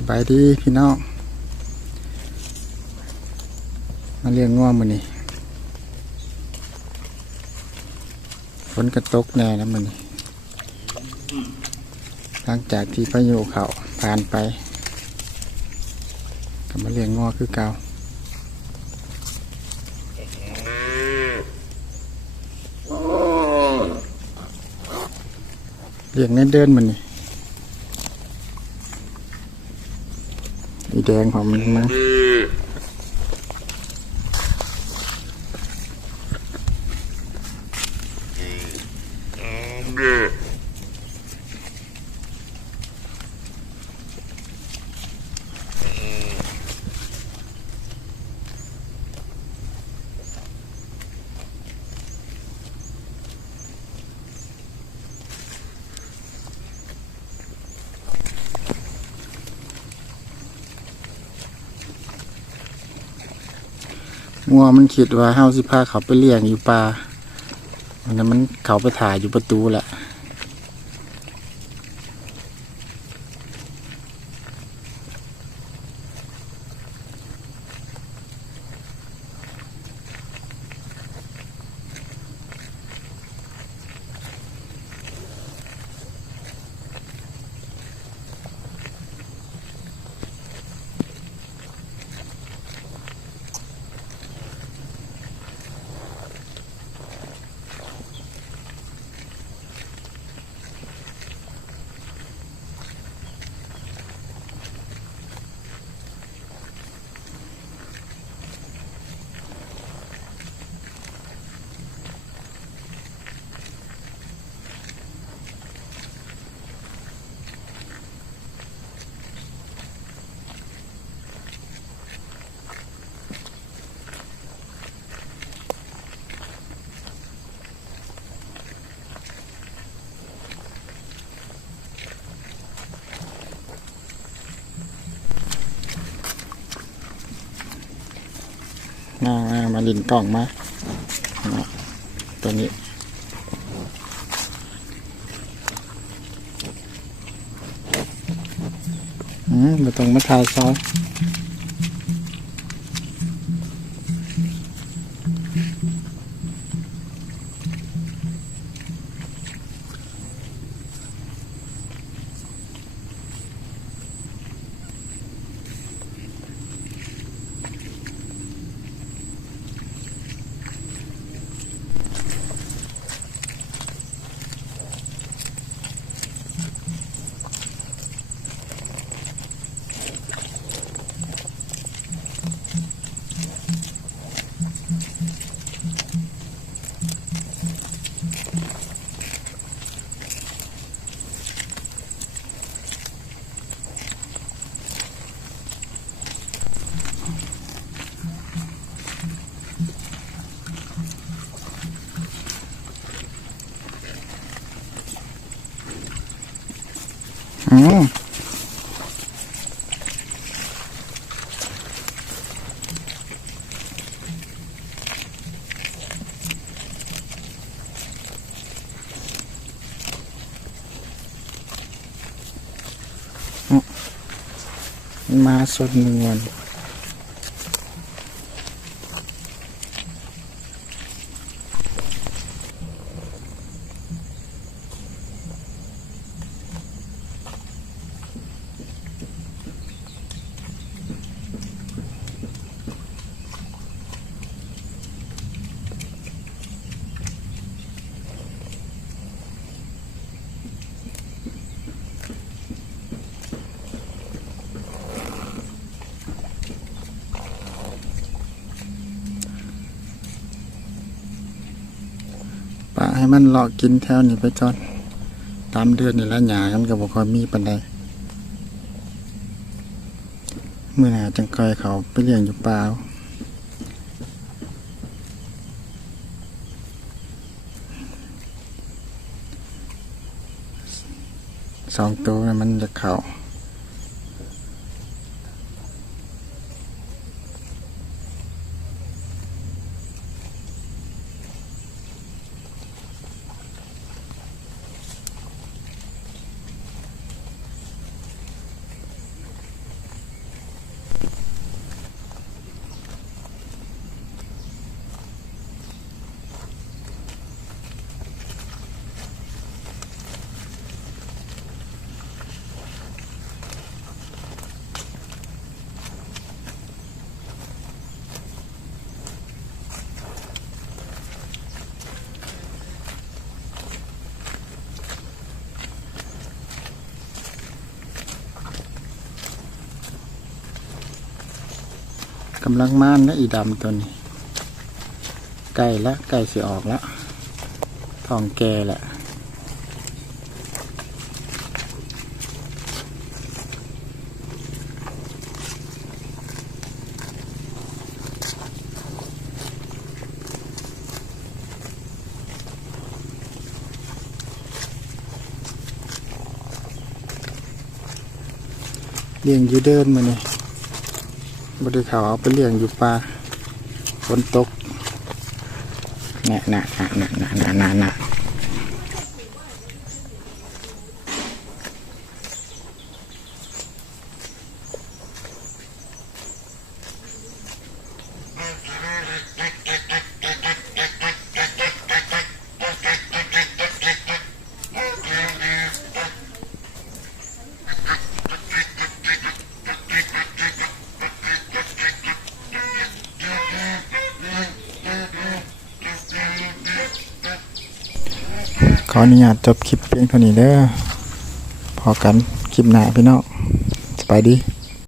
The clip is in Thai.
สบายดีพี่น้องมาเลี้ยงง่วงมื้อนี้ฝนกระตกแน่นะมื้อนี้หลังจากที่พายุเขาผ่านไปก็มาเลี้ยงง่วงคือเก่าเลี้ยงในเดินมื้อนี้อีแดงของมันมางัวมันคิดว่าเฮาสิพาเขาไปเลี้ยงอยู่ป่าวันนั้นมันเขาไปถ่ายอยู่ประตูแหละมาลินกล่องมาตัวนี้มาตรงมาทายซอยมาสดหนึ่งวันปะให้มันเลาะกินแถวนี้ไปก่อนตามเดือนนี่ละหยากันกับบุคคลมีปันใดเมื่อไหร่จังเคยเขาไปเลี้ยงอยู่ป่า2 ตัวมันจะเข่า กำลังม่านนะอีดำตัวนี้ใกล้ละใกล้สิออกแล้วท้องแก่แหละเลี้ยงอยู่เดินมาเนี่ยบริเขาเอาไปเลี้ยงอยู่ป่าฝนตกน่ะขออนุญาตจบคลิปเพียงเท่านี้เด้อพอกันคลิปหน้าพี่น้องสบายดี